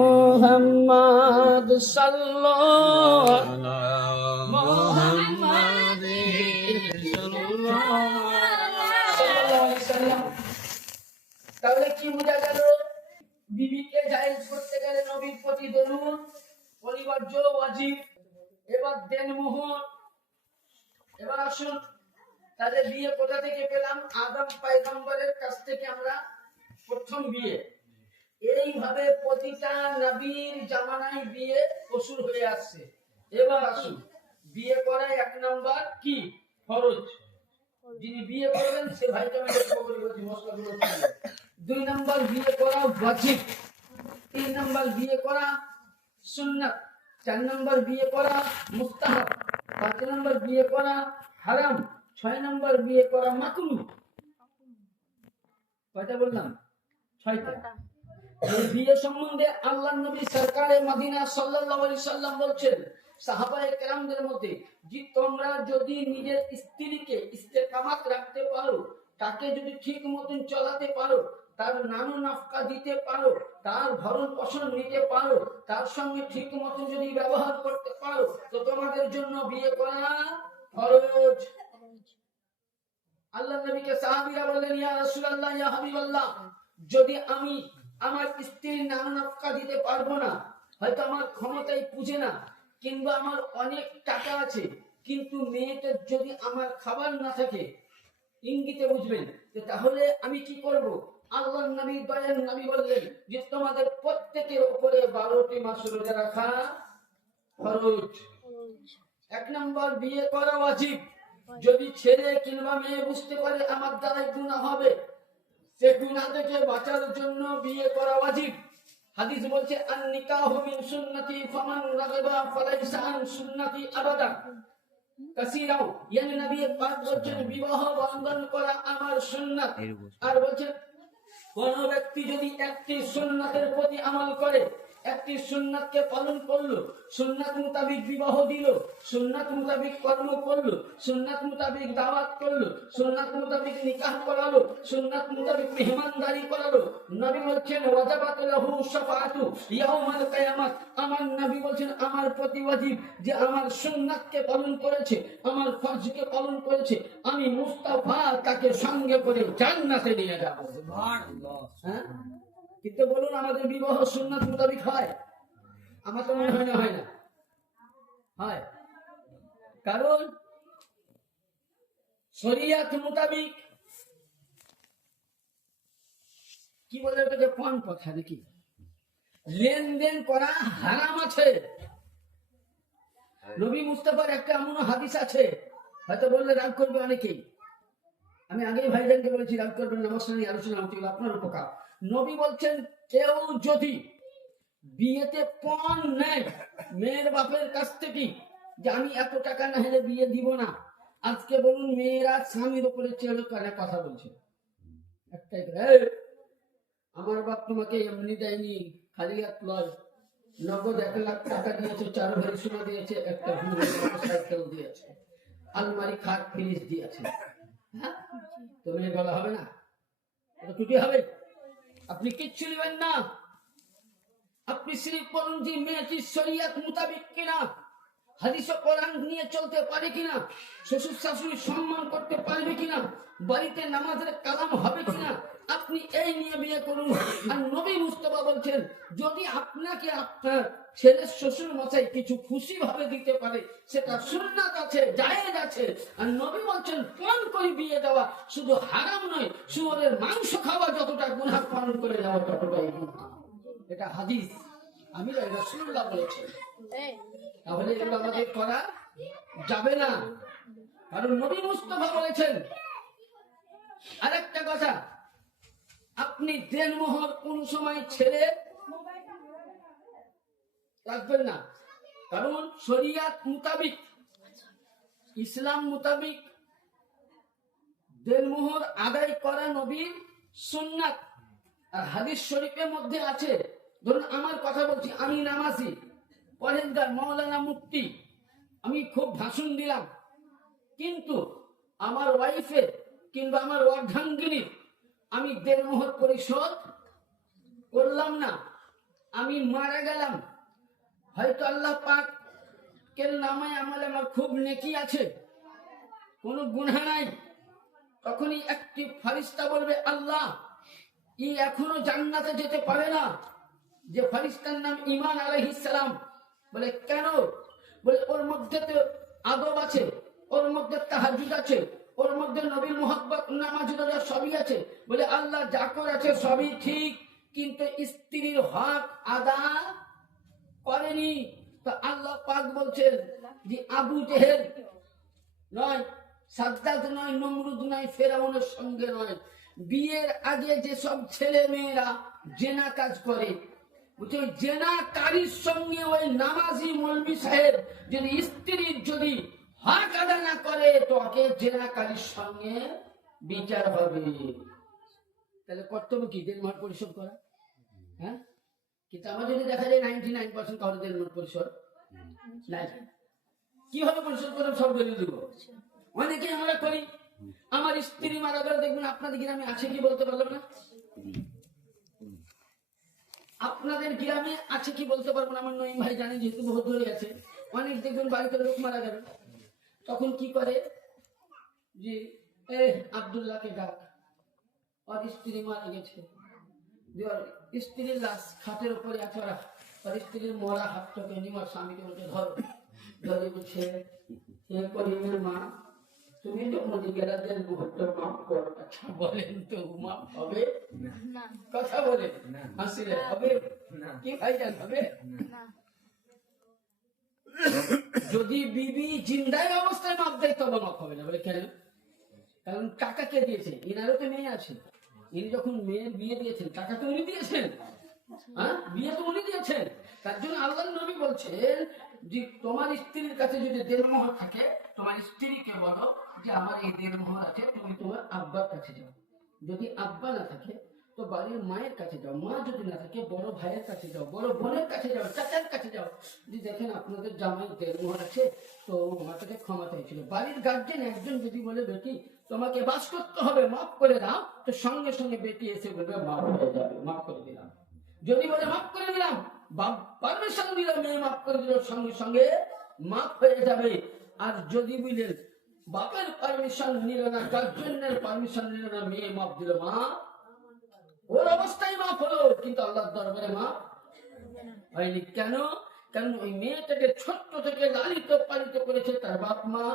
মোহাম্মদ সাল্লাল্লাহু তাহলে কি বোঝা গেল? বিবিকে জায়েজ করতে গেলে নবীর প্রতি দরুদ অনিবার্য ওয়াজিব। এবার দেনমোহর। এবার আসুন, তাদের বিয়ে কোথা থেকে পেলাম? আদম পয়গম্বরের কাছ থেকে আমরা প্রথম বিয়ে। এইভাবে প্রতিটা নবীর জামানায় বিয়ে কসুর হয়ে আসছে। এবার আসুন, বিয়ে করা এক নাম্বার কি? ফরজ। যিনি বিয়ে করবেন সে ভাইকে আমি বলছি মশলাগুলো। 2 নাম্বার বিয়ে করা ওয়াজিব। 3 নাম্বার বিয়ে করা সুন্নাত। 4 নাম্বার বিয়ে করা মুস্তাহাব। 5 নাম্বার বিয়ে করা হারাম। 6 নাম্বার বিয়ে করা মাকরুহ। কয়টা বললাম? 6টা। এই বিয়ে সম্বন্ধে আল্লাহর নবী সরকারে মদিনা সাল্লাল্লাহু আলাইহি সাল্লাম বলছেন সাহাবায়ে কেরামদের মধ্যে যে তোমরা যদি নিজের স্ত্রীকে ইস্তেকামাত রাখতে পারো, তাকে যদি ঠিক মতন চলাতে পারো, তার নানু নাফকা দিতে পারো, তার ভরণ পোষণ নিতে পারো, তার সঙ্গে ঠিক মতন যদি ব্যবহার করতে পারো, তো তোমাদের জন্য বিয়ে করা ফরজ। আল্লাহর নবীকে সাহাবীরা বললেন, ইয়া রাসূলুল্লাহ, ইয়া হাবিবাল্লাহ, যদি আমি আমার স্ত্রীর নানু নাফকা দিতে পারবো না, হয়তো আমার ক্ষমতায় পুজে না, কিংবা আমার অনেক টাকা আছে, কিন্তু মেয়েটার যদি আমার খাবার না থাকে, ইঙ্গিতে বুঝবেন, তাহলে আমি কি করব? আল্লাহর নবী দয়ার নবী বললেন যে তোমাদের প্রত্যেকের উপরে 12টি মাস রোজা রাখা ফরজ। 1 নাম্বার বিয়ে করা ওয়াজিব। যদি ছেলে কিংবা মেয়ে বুঝতে পারে আমার দ্বারা গুনাহ হবে, সে গুনাহ থেকে বাঁচার জন্য বিয়ে করা ওয়াজিব। হাদিস বলছে আন নিকাহু মিন সুন্নতি ফামান রাগিবা ফালাইসা আন সুন্নতি আবাদা কাসীরাও। ইয়ানি নবী পাক বলছেন বিবাহ বন্ধন করা আমার সুন্নাত। আর বলছেন কোন ব্যক্তি যদি একটি সুন্নাতের প্রতি আমল করে, একটি সুন্নাতকে পালন করলো, সুন্নাত মোতাবেক বিবাহ দিল, সুন্নাত মোতাবেক কর্ম করলো, সুন্নাত মোতাবেক দাওয়াত করলো, সুন্নাত মোতাবেক নিকাহ করালো, সুন্নাত মোতাবেক মেহমানদারি করালো, নবী বলছেন ওয়াজাবাত লাহু শাফাআতু ইয়াউমাল কিয়ামাত। আমার নবী বলছেন আমার প্রতি ওয়াজিব যে আমার সুন্নাতকে পালন করেছে, আমার ফরজকে পালন করেছে, আমি মুস্তাফা তাকে সঙ্গে করে জান্নাতে নিয়ে যাব। সুবহানাল্লাহ। হ্যাঁ, কিন্তু বলুন আমাদের বিবাহ সুন্নাত মোতাবেক হয়? আমার তো মনে হয় না হয় না। হয়, কারণ শরিয়াত মোতাবেক কি বলে ওটাকে, কোন কথা দেখি, লেনদেন করা হারাম আছে। নবী মুস্তাফার একটা এমন হাদিস আছে, হয়তো বললে রাগ করবে অনেকেই, আমি আগেই ভাইজানকে বলেছি রাগ করবেন না, আমার সঙ্গে আলোচনা হতে হবে, আপনার উপকার। নবী বলছেন কেউ যদি বিয়েতে পণ নেয় মেয়ের বাপের কাছ থেকে যে আমি এত টাকা না হলে বিয়ে দিব না, আজকে বলুন মেয়েরা স্বামীর উপরে চেড়ে কানে কথা বলছে, একটাই আমার বাপ তোমাকে এমনি দেয়নি, খালি হাত লয়, নগদ 1 লাখ টাকা দিয়েছে, 4 ভরি সোনা দিয়েছে, একটা সাইকেল দিয়েছে, আলমারি খাট ফিনিশ দিয়েছে। হ্যাঁ, তো মেয়ে বলা হবে না? এটা ত্রুটি হবে। আপনি কিচ্ছু নেবেন না, আপনি সিরিফ বলুন যে মেয়েটি শরিয়ত মোতাবেক কিনা, হাদিস ও কোরআন নিয়ে চলতে পারে কিনা, শ্বশুর শাশুড়ি সম্মান করতে পারবে কিনা, বাড়িতে নামাজের কালাম হবে কিনা, আপনি এই নিয়ে বিয়ে করুন। আর নবী মুস্তাফা বলছেন যদি আপনাকে আপনার ছেলের শ্বশুর মশাই কিছু খুশি ভাবে দিতে পারে, সেটা সুন্নাত আছে, জায়েজ আছে। আর নবী বলছেন পণ করে বিয়ে দেওয়া শুধু হারাম নয়, শুয়োরের মাংস খাওয়া যতটা গুনাহ পালন করে যাওয়া ততটাই গুনাহ। এটা হাদিস, আমি রাসূলুল্লাহ বলেছেন। তাহলে এগুলো আমাদের করা যাবে না, কারণ নবী মুস্তাফা বলেছেন। আরেকটা কথা, আপনি দেনমোহর কোন সময় ছেড়ে রাখবেন না, কারণ শরিয়াত মোতাবেক, ইসলাম মোতাবেক দেনমোহর আদায় করা নবীর সুন্নাত। আর হাদিস শরীফের মধ্যে আছে, ধরুন আমার কথা বলছি, আমি নামাজি, পরেশগার মাওলানা মুফতি, আমি খুব ভাষণ দিলাম, কিন্তু আমার ওয়াইফের কিংবা আমার অর্ধাঙ্গিনীর আমি দেনমোহর পরিশোধ করলাম না, আমি মারা গেলাম, হয়তো আল্লাহ পাক কেন নামায় আমলে আমার খুব নেকি আছে, কোনো গুনাহ নাই, তখনই একটি ফেরেশতা বলবে আল্লাহ ই এখনো জান্নাতে যেতে পারে না, যে ফেরেশতার নাম ঈমান আলাইহিস সালাম। বলে কেন? বলে ওর মধ্যে তো আদব আছে, ওর মধ্যে তাহাজ্জুদ আছে, ওর মধ্যে নবীর মুহাব্বত নামাজ রোজা সবই আছে। বলে আল্লাহ যা করেছে সবই ঠিক, কিন্তু স্ত্রীর হক আদা করেনি। তো আল্লাহ পাক বলছেন যে আবু জেহেল নয়, সাদ্দাত নয়, নমরুদ নয়, ফেরাউনের সঙ্গে নয়, বিয়ের আগে যে সব ছেলে মেয়েরা জেনা কাজ করে, ওই জেনাকারীর সঙ্গে ওই নামাজি মৌলবি সাহেব যদি স্ত্রীর যদি হক আদা না করে তো ওকে জেনাকারীর সঙ্গে বিচার হবে। তাহলে কর্তব্য কি? দেনমোহর পরিশোধ করা। হ্যাঁ, কিন্তু আমার যদি দেখা যায় 99% কারো দেনমোহর পরিশোধ নাই, কিভাবে পরিশোধ করবেন সব দলিল দিব। অনেকে আমরা করি, আমার স্ত্রী মারা গেল, দেখবেন আপনাদের গ্রামে আছে কি বলতে পারলাম না, আপনাদের গ্রামে আছে কি বলতে পারবো না। আমার নঈম ভাই জানে, যেহেতু বহুত ধরে আছে। অনেক দেখবেন বাড়িতে লোক মারা গেল, তখন কি করে যে আব্দুল্লাহকে ডাক, ওর স্ত্রী মারা গেছে, স্ত্রীর লাশ খাটের উপরে আছে, ওর স্ত্রীর মরা হাতটাকে নিয়ে স্বামীকে বলছে ধরো, ধরে বলছে হে করিমের মা, তুমি তো মদিকেরাদের মুহূর্ত মাফ করো। আচ্ছা বলেন তো মাফ হবে? কথা বলেন, হাসিলে হবে কি ভাইজান? হবে? যদি বিবি জিন্দায় অবস্থায় মাপ দেয় তবে মাপ হবে না। বলে কেন? কারণ টাকা কে দিয়েছে? ইনারও তো মেয়ে আছে, ইনি যখন মেয়ের বিয়ে দিয়েছেন টাকা তো উনি দিয়েছেন, হ্যাঁ বিয়ে তো উনি দিয়েছেন। তার জন্য আল্লাহর নবী বলছেন যে তোমার স্ত্রীর কাছে যদি দেনমোহর থাকে, তোমার স্ত্রীকে বলো যে আমার এই দেনমোহর আছে, তুমি তোমার আব্বার কাছে যাও। যদি আব্বা না থাকে তো বাড়ির মায়ের কাছে যাও, মা যদি না থাকে বড় ভাইয়ের কাছে যাও, বড় বোনের কাছে যাও, চাচার কাছে যাও, যে দেখেন আপনাদের জামাই দেনমোহর আছে, তো আমাকে ক্ষমা চাইছিল। বাড়ির গার্জেন একজন যদি বলে বেটি তোমাকে বাস করতে হবে, মাফ করে দাও, তো সঙ্গে সঙ্গে বেটি এসে বলবে মাফ হয়ে যাবে, মাফ করে দিলাম। যদি বলে মাফ করে দিলাম, বাপ পারমিশন দিল, মেয়ে মাফ করে দিল, সঙ্গে সঙ্গে মাফ হয়ে যাবে। আর যদি বুঝলেন বাপের পারমিশন নিল না, গার্জেনের পারমিশন নিল না, মেয়ে মাফ দিল, মা ওর অবস্থায় মাফ হলো, কিন্তু আল্লাহর দরবারে মাফ হয়নি। কেন? কারণ ওই মেয়েটাকে ছোট্ট থেকে লালিত পালিত করেছে তার বাপ মা,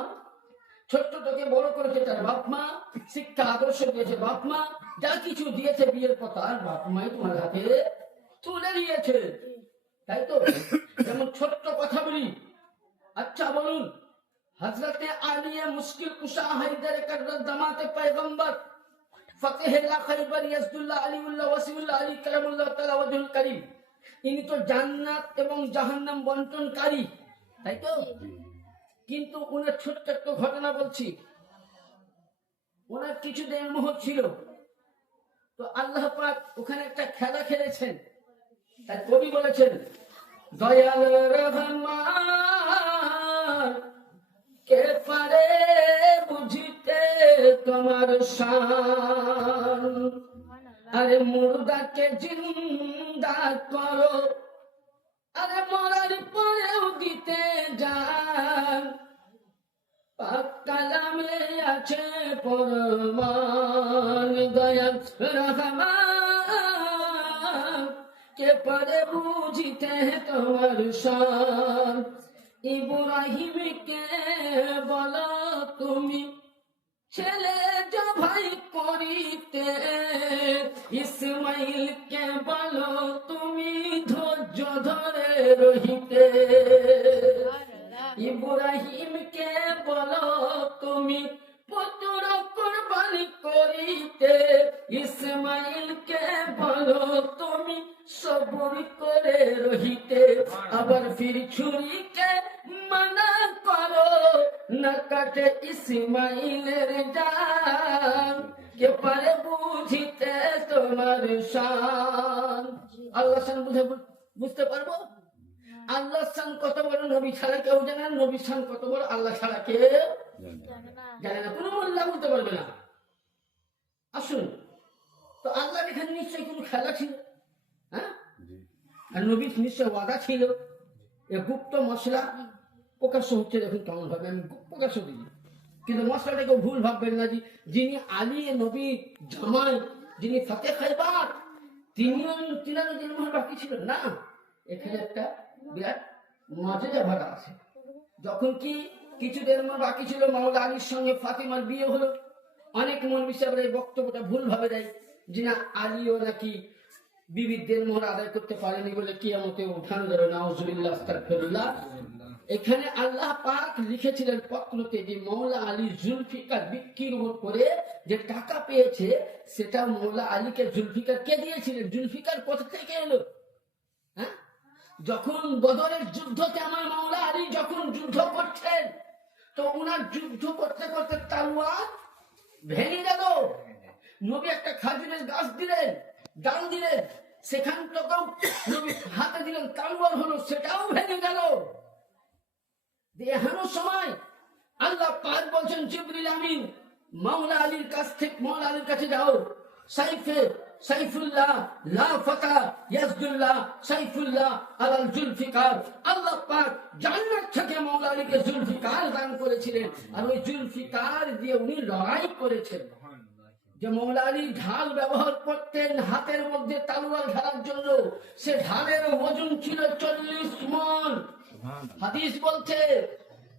ছোট্ট থেকে বড় করেছে তার বাপ মা, শিক্ষা আদর্শ দিয়েছে বাপ মা, যা কিছু দিয়েছে বিয়ের পর তার বাপ মাই তোমার হাতে তুলে দিয়েছে, তাই তো? যেমন ছোট্ট কথা বলি, আচ্ছা বলুন, হযরতে আলী মুশকিল কুশা হায়দার কাররাত দামাতে পয়গম্বর ফতেহুল্লাহ খৈবর ইয়াজদুল্লাহ আলিউল্লাহ ওয়াসিউল্লাহ আলী কালামুল্লাহ তাআলা ওয়াজহুল কারীম, ইনি তো জান্নাত এবং জাহান্নাম বন্টনকারী, তাই তো? কিন্তু ওনার ছোট্ট একটা ঘটনা বলছি। ওনার কিছু দেনমোহর ছিল, তো আল্লাহ পাক ওখানে একটা খেলা খেলেছেন। তাই কবি বলেছেন দয়াল রহমান কে পারে বুঝিতে তোমার শান, আরে মুর্দাকে জিন্দা করো, আরে মরার পরেও দিতে যান, পাক কালামে আছে প্রমাণ। দয়াল রহমান কে পারে বুঝিতে তোমার শান, ইব্রাহিমকে বলো তুমি ছেলে জবাই করিতে, ইসমাইলকে বলো তুমি ধৈর্য ধরে রহিতে, ইব্রাহিমকে বলো তুমি পুত্র কুরবানি করিতে, ইসমাইলকে বলো তুমি সবর করে রহিতে। আবার ফির ছুরিকে মানা করো, না কাটে ইসমাইলের জান, কে পারে বুঝিতে তোমার শান। আল্লাহ শান বুঝতে পারবো? আল্লাহ শান কত বড় নবী ছাড়া কেউ জানে না, নবী শান কত বড় আল্লাহ ছাড়া কেউ জানে না, কোনো মোল্লা বলতে পারবে না। আসুন, তো আল্লাহর এখানে নিশ্চয়ই কোনো খেলা ছিল, আর নবীর নিশ্চয় ওয়াদা ছিল এ গুপ্ত মশলা প্রকাশ্য হচ্ছে, দেখুন কেমন ভাবে আমি প্রকাশ্য দিই, কিন্তু মশলাটাকে ভুল ভাববেন না যে যিনি আলী নবী জামাই, যিনি ফাতে খাইবার, তিনারও জন্মের বাকি ছিল না। এখানে একটা বিরাট মজা ভাড়া আছে। যখন কি কিছুদের বাকি ছিল, মাওলা আলীর সঙ্গে ফাতেমার বিয়ে হলো। অনেক মৌলবী সাহেবরা এই বক্তব্যটা ভুল ভাবে দেয় যে না, আলীও নাকি বিবিদের মোহর আদায় করতে পারেনি বলে কিয়ামতে উঠান ধরে, নাউজুবিল্লাহ, আস্তাগফিরুল্লাহ। এখানে আল্লাহ পাক লিখেছিলেন পত্রতে যে মৌলা আলী জুলফিকার বিক্রির করে যে টাকা পেয়েছে, সেটা মৌলা আলীকে জুলফিকার কে দিয়েছিলেন? জুলফিকার কোথা থেকে এলো? হ্যাঁ, যখন বদরের যুদ্ধতে আমার মৌলা আলী যখন যুদ্ধ করছেন, তো উনার যুদ্ধ করতে করতে তালওয়ার ভেঙে গেল। নবী একটা খাজুরের গাছ দিলেন, ডাল দিলেন, সেখান থেকেও নবী হাতে দিলেন, তালওয়ার হলো, সেটাও ভেঙে গেল। দেখানো সময় আল্লাহ পাক বলছেন জিবরিল আমিন মাওলা আলীর কাছ থেকে, মাওলা আলীর কাছে যাও, সাইফুল্লাহ লা ফাতা ইয়াজদুল্লাহ সাইফুল্লাহ আলাল জুলফিকার। আল্লাহ পাক জান্নাত থেকে মাওলা আলীকে জুলফিকার দান করেছিলেন, আর ওই জুলফিকার দিয়ে উনি লড়াই করেছেন। যে মৌলা আলী ঢাল ব্যবহার করতেন হাতের মধ্যে তালওয়ার ঢালার জন্য, সে ঢালের ওজন ছিল 40 মণ। হাদিস বলছে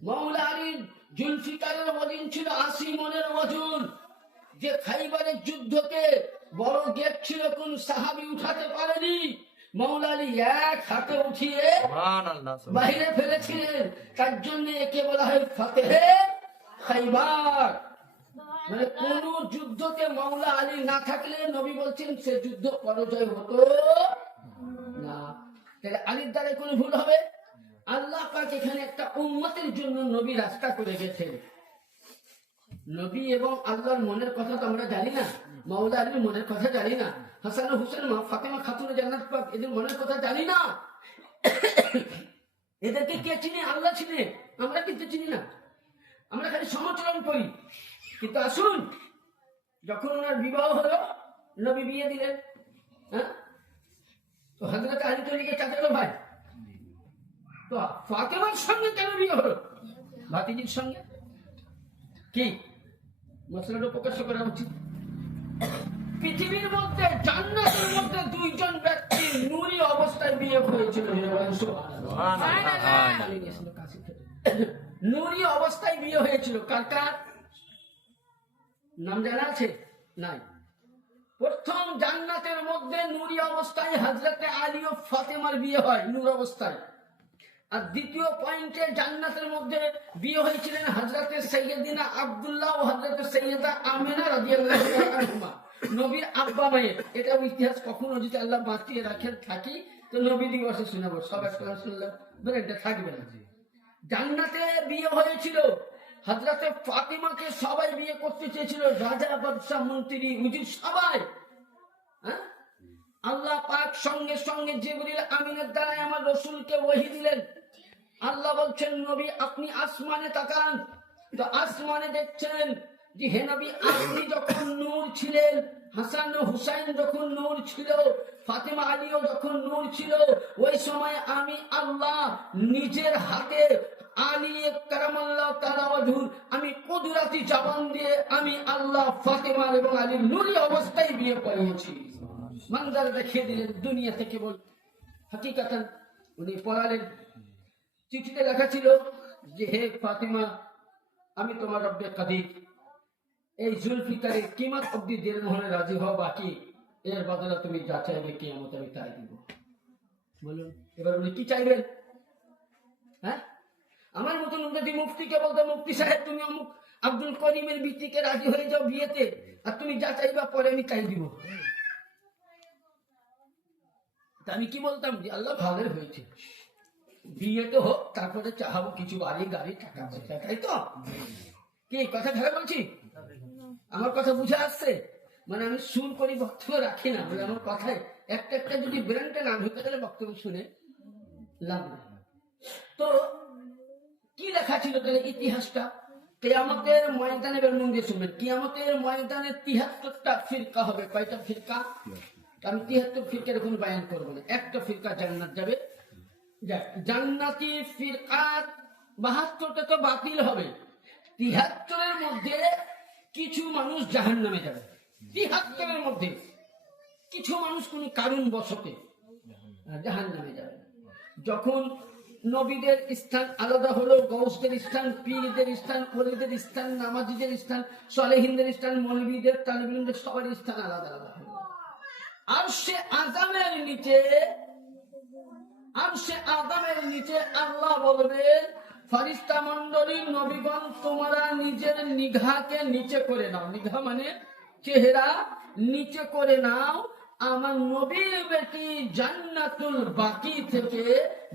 মৌলা আলীর জুলফিকারের ওজন ছিল 80 মণের ওজন। যে খাইবারের যুদ্ধকে বড় গেট ছিল, কোন সাহাবী উঠাতে পারেনি, মৌলা আলী এক হাতে উঠিয়ে বাইরে ফেলেছিলেন। তার জন্য একে বলা হয় ফাতেহে খাইবার। মানে কোন যুদ্ধতে মাওলা আলী না থাকলে নবী বলছেন সে যুদ্ধ পরাজয় হতো না। তাহলে আলীর দ্বারা কোন ভুল হবে? আল্লাহ পাক এখানে একটা উম্মতের জন্য নবী রাস্তা করে গেছেন। নবী এবং আল্লাহর মনের কথা তো আমরা জানি না, মাওলা আলীর মনের কথা জানি না, হাসান হুসেন ফাতেমা খাতুন জান্নাত পাক এদের মনের কথা জানি না। এদেরকে কে চিনে? আল্লাহ চিনে, আমরা কিন্তু চিনি না। আমরা খালি সমাচরণ করি। কিন্তু আসুন, যখন ওনার বিবাহ হলো, নবী বিয়ে দিলেন, হ্যাঁ, তো হযরত আলী তো নিজে চাচাতো ভাই, তো ফাতেমার সঙ্গে কেন বিয়ে হলো? ভাতিজির সঙ্গে। কি মশলাটা প্রকাশ করা উচিত? পৃথিবীর মধ্যে জান্নাতের মধ্যে দুইজন ব্যক্তি নূরি অবস্থায় বিয়ে হয়েছিল। নূরি অবস্থায় বিয়ে হয়েছিল। কার কার নাম জানা আছে? নাই। প্রথম জান্নাতের মধ্যে নূরি অবস্থায় হযরতে আলী ও ফাতেমার বিয়ে হয়, নূর অবস্থায়। আর দ্বিতীয় পয়েন্টে জান্নাতের মধ্যে বিয়ে হয়েছিলেন হযরতে সাইয়্যিদিনা আব্দুল্লাহ ও হযরতে সাইয়্যিদা আমিনা রাদিয়াল্লাহু আনহুমা, নবীর আব্বা মায়ের। এটা ইতিহাস কখনো যদি আল্লাহ বাঁচিয়ে রাখেন থাকি তো নবী দিবসে শোনাবো, সব একটা শুনলাম এটা থাকবে না। জান্নাতে বিয়ে হয়েছিল। হযরতে ফাতিমাকে সবাই বিয়ে করতে চেয়েছিল, রাজা, বাদশা, মন্ত্রী, উজির সবাই। হ্যাঁ, আল্লাহ পাক সঙ্গে সঙ্গে জিবরিল আমিনের দ্বারা আমার রাসূলকে ওহী দিলেন। আল্লাহ বলছেন নবী আপনি আসমানে তাকান, তো আসমানে দেখছেন যে হে নবী আপনি যখন নূর ছিলেন, হাসান ও হুসাইন যখন নূর ছিল, ফাতেমা আলীও যখন নূর ছিল, ওই সময় আমি আল্লাহ নিজের হাতে আলী কারামাল্লাহু তাআলা ওয়াজহুর আমি কুদরতি জবান দিয়ে আমি আল্লাহ ফাতেমা এবং আলীর নূরি অবস্থায় বিয়ে পড়িয়েছি। মঞ্জার দেখিয়ে দিলেন দুনিয়া থেকে। বল হাকিকাতান উনি পড়ালেন। চিঠিতে লেখা ছিল যে হে ফাতেমা, আমি তোমার রব্বে কাদির, এই জুলফিকারের কিয়ামত অবধি দেড় মোহরে রাজি হও, বাকি এর বদলে তুমি যা চাইবে কিয়ামতে আমি তাই দিব। বলুন এবার উনি কি চাইবেন? হ্যাঁ, আমার মতন যদি মুফতিকে বলতো মুফতি সাহেব তুমি অমুক আব্দুল করিমের বিটিকে রাজি হয়ে যাও বিয়েতে, আর তুমি যা চাইবা পরে আমি তাই দিব। আমি কি বলতাম যে আল্লাহ ভালোই হয়েছে, বিয়ে তো হোক, তারপরে চাহাবো কিছু বাড়ি গাড়ি টাকা পয়সা, তাই তো? কি কথা খারাপ বলছি? আমার কথা বুঝে আসছে? মানে আমি সুর করি, বক্তব্য রাখি না, বলে আমার কথায় একটা একটা যদি ব্রেনটা না ঢুকে গেলে বক্তব্য শুনে লাভ নেই। তো কি লেখা ছিল তাহলে ইতিহাসটা? কিয়ামতের ময়দানে বের মন দিয়ে শুনবেন, কিয়ামতের ময়দানে ৭৩টা ফিরকা হবে। কয়টা ফিরকা? আমি 73 ফিরকার কোনো বায়ান করবো না, একটা ফিরকা জান্নাত যাবে। জান্নাতি ফিরকাত 72টা তো বাতিল হবে, 73-এর মধ্যে কিছু মানুষ জাহান্নামে যাবে। 73-এর মধ্যে কিছু মানুষ কোন কারণ বশতে জাহান্নামে যাবে। যখন নবীদের স্থান আলাদা হলো, গৌসদের স্থান, পীরদের স্থান, ওলিদের স্থান, নামাজীদের স্থান, সালেহিনদের স্থান, মৌলবীদের, তালিবিনদের সবার স্থান আলাদা আলাদা হলো। আর সে আযামের নিচে আল্লাহ বলবেন, ফারিস্তা মণ্ডলী, নবীগণ, তোমরা নিজের নিগাহকে নিচে করে নাও। নিগাহ মানে চেহারা নিচে করে নাও। আমার নবীর বেটি জান্নাতুল বাকি থেকে,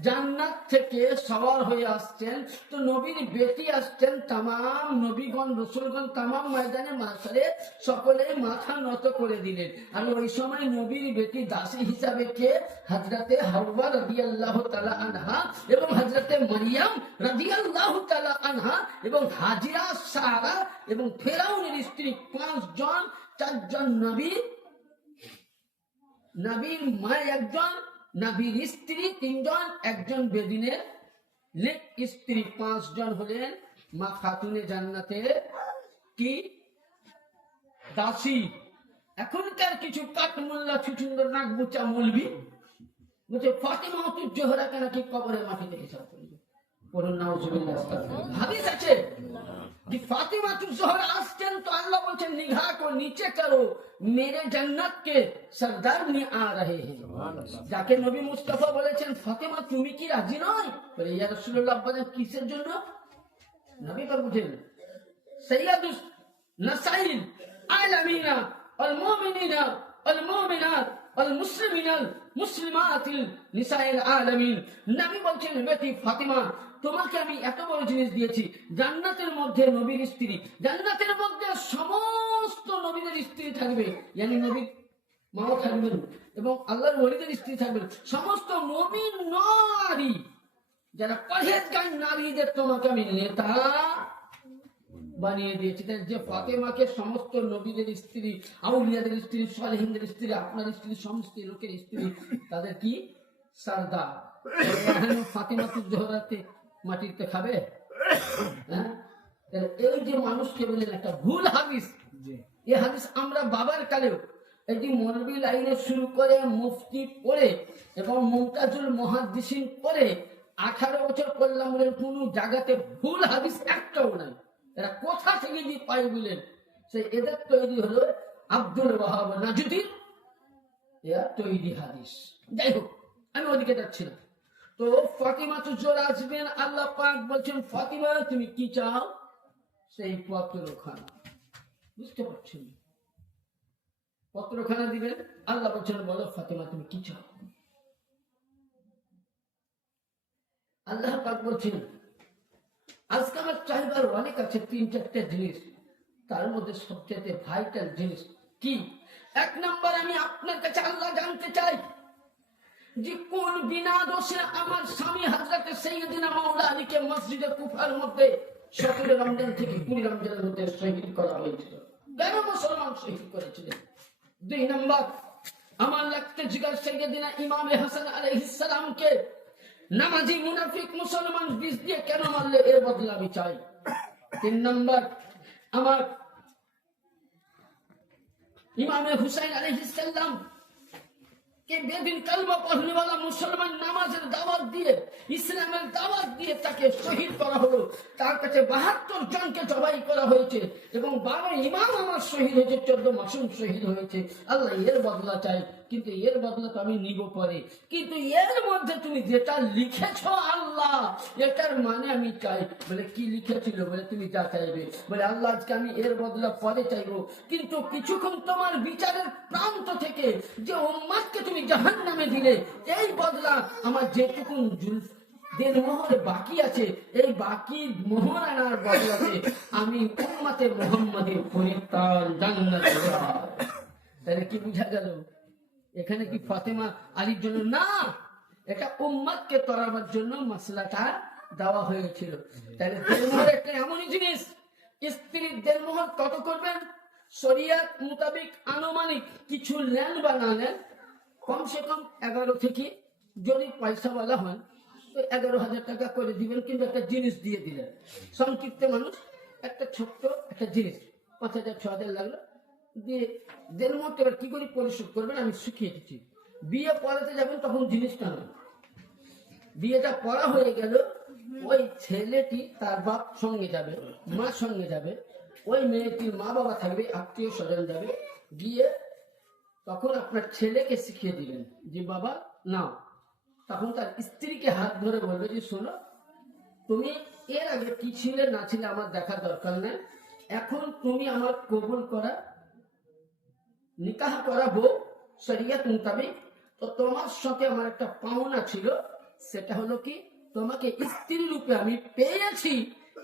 জান্নাত থেকে সওয়ার হয়ে আসছেন। তো নবীর বেটি আসছেন, তামাম নবীগণ রাসূলগণ তামাম ময়দানে মাশারে সকলে মাথা নত করে দিলেন। আর ওই সময় নবীর বেটি দাসী হিসাবে কে? হযরতে হাওয়া রাদিয়াল্লাহু তাআলা আনহা এবং হযরতে মারইয়াম রাদিয়াল্লাহু তাআলা আনহা এবং হাজিরা, সারা এবং ফেরাউনের স্ত্রী 5 জন, 4 জন নবী, নবীর মা একজন, নবীর স্ত্রী 3 জন, একজন বেদিনের নেক স্ত্রী 5 জন হলেন মা খাতুনে জান্নাতের কি দাসী। এখনকার কিছু কাঠমোল্লা ছুচুন্দর নাক বুচা মৌলবি বলছে ফাতিমা তুই জোহরাকে নাকি কবরের মাটিতে হিসাব করবে। পড়ুন নাউজুবিল্লাহ। হাদিস আছে कि फातिमा तू ज़ोहरा आस्ten तो अल्लाह बोलते निगाह को नीचे करो, मेरे जन्नत के सरदार ने आ रहे हैं। जाके नबी मुस्तफा বলেছেন ফাতিমা তুমি কি রাজি নয়? বলে ইয়া রাসূলুল্লাহ বলেন কিসের জন্য? নবী পাক বুঝেন সাইয়্যিদুস নাসাইল আলামিনা ওয়াল মুমিনিনা ওয়াল মুমিনাত ওয়াল মুসলিমিনা মুসলিমাতিল নিসাইল আলামিন। নবী বলেছেন বেটি ফাতিমা তোমাকে আমি এত বড় জিনিস দিয়েছি, জান্নাতের মধ্যে নবীর স্ত্রী, জান্নাতের মধ্যে সমস্ত নবীদের স্ত্রী থাকবে, yani নবীর মাও থাকবেন এবং আল্লাহর ওলিদের স্ত্রী থাকবেন, সমস্ত মুমিন নারী যারা পরহেজগার নারীদের তোমাকে আমি নেতা বানিয়ে দিয়েছি। যে ফাতেমাকে সমস্ত নবীদের স্ত্রী, আউলিয়াদের স্ত্রী, সালেহিনদের স্ত্রী, আপনার স্ত্রী, সমস্ত লোকের স্ত্রী, তাদের কি সরদার। ফাতিমা তুজ জোহরাতে মাটিতে খাবে? এই যে মানুষকে বলেন একটা ভুল হাদিস, এই হাদিস আমরা বাবার কালেও এই যে মৌলবী লাইনে শুরু করে মুফতি পড়ে এবং মুমতাজুল মুহাদ্দিসিন পড়ে 18 বছর করলাম বলেন কোন জায়গাতে ভুল হাদিস একটাও নাই। এরা কোথা থেকে যে পাই বলেন, সে এদের তৈরি হলো আব্দুল ওয়াহাব নাজুদ্দিন এর তৈরি হাদিস। যাই হোক আমি ওদিকে যাচ্ছি না। তো ফাতিমা তো জোর আসবেন, আল্লাহ পাক বলছেন ফাতিমা তুমি কি চাও? সেই পত্রখানা, বুঝতে পারছেন, পত্রখানা দিবেন। আল্লাহ বলছেন বলো ফাতিমা তুমি কি চাও? আল্লাহ পাক বলছেন আজকে আমার চাহিদার অনেক আছে, 3-4টা জিনিস, তার মধ্যে সবচেয়ে ভাইটাল জিনিস কি? 1 নম্বর আমি আপনার কাছে আল্লাহ জানতে চাই যে কোন বিনা দোষে আমার স্বামী হযরত সাইয়্যিদিনা মাওলা আলীকে মসজিদে কুফার মধ্যে 17 রমজান থেকে 20 রমজানের মধ্যে শহীদ করা হয়েছিল। কেন মুসলমান শহীদ করেছিলেন? 2 নম্বর আমার লাগতে জিগার সাইয়্যিদিনা ইমাম হাসান আলাইহিস সালামকে নামাজি মুনাফিক মুসলমান বিষ দিয়ে কেন মারলে, এর বদলা আমি চাই। 3 নম্বর আমার ইমাম হুসাইন আলাইহিস সালাম কে বেদিন কালমা পড়নে वाला মুসলমান নামাজের দাওয়াত দিয়ে, ইসলামের দাওয়াত দিয়ে তাকে শহীদ করা হলো। তার কাছে 72 জনকে জবাই করা হয়েছে এবং 12 ইমাম আমার শহীদ হয়েছে, 14 মাসুম শহীদ হয়েছে। আল্লাহ এর বদলা চাই, কিন্তু এর বদলা তো আমি নিব পরে, কিন্তু এর মধ্যে তুমি যেটা লিখেছো আল্লাহ এটার মানে আমি চাই। বলে কি লিখেছিল? বলে তুমি যা চাইবে। বলে আল্লাহ আজকে আমি এর বদলা পরে চাইবো, কিন্তু কিছুক্ষণ তোমার বিচারের প্রান্ত থেকে যে উম্মতকে তুমি জাহান্নামে দিলে, এই বদলা আমার যেটুকুন দেড় মোহর বাকি আছে, এই বাকি মোহর আনার বদলাতে আমি উম্মতে মুহাম্মাদের পরিত্রাণ জান্নাতে। তাহলে কি বুঝা গেল? এখানে কি ফাতেমা আলীর জন্য না, এটা উম্মতকে তরাবার জন্য মাসলাটা দেওয়া হয়েছিল। তাহলে দেড়মোহর একটা এমনই জিনিস, স্ত্রীর দেড়মোহর কত করবেন? শরিয়াত মোতাবেক আনুমানিক কিছু নেন বা না নেন কমসে কম 11 থেকে, যদি পয়সাওয়ালা হন তো 11,000 টাকা করে দিবেন, কিন্তু একটা জিনিস দিয়ে দিলেন। সংক্ষিপ্ত মানুষ একটা ছোট্ট একটা জিনিস 5,000 6,000 লাগলো দিয়ে দেড় মুহূর্তে এবার কি করে পরিশোধ করবেন আমি শিখিয়ে দিচ্ছি। বিয়ে পড়াতে যাবেন তখন জিনিসটা নয়, বিয়েটা পড়া হয়ে গেল, ওই ছেলেটি তার বাপ সঙ্গে যাবে, মা সঙ্গে যাবে, ওই মেয়েটির মা বাবা থাকবে, আত্মীয় স্বজন যাবে, গিয়ে তখন আপনার ছেলেকে শিখিয়ে দিলেন যে বাবা নাও। তখন তার স্ত্রীকে হাত ধরে বলবে যে শোনো, তুমি এর আগে কি ছিলে না ছিলে আমার দেখার দরকার নেই, এখন তুমি আমার কবুল করা নিকাহ করা বউ শরিয়ত মোতাবেক, তো তোমার সাথে আমার একটা পাওনা ছিল, সেটা হলো কি তোমাকে স্ত্রী রূপে আমি পেয়েছি,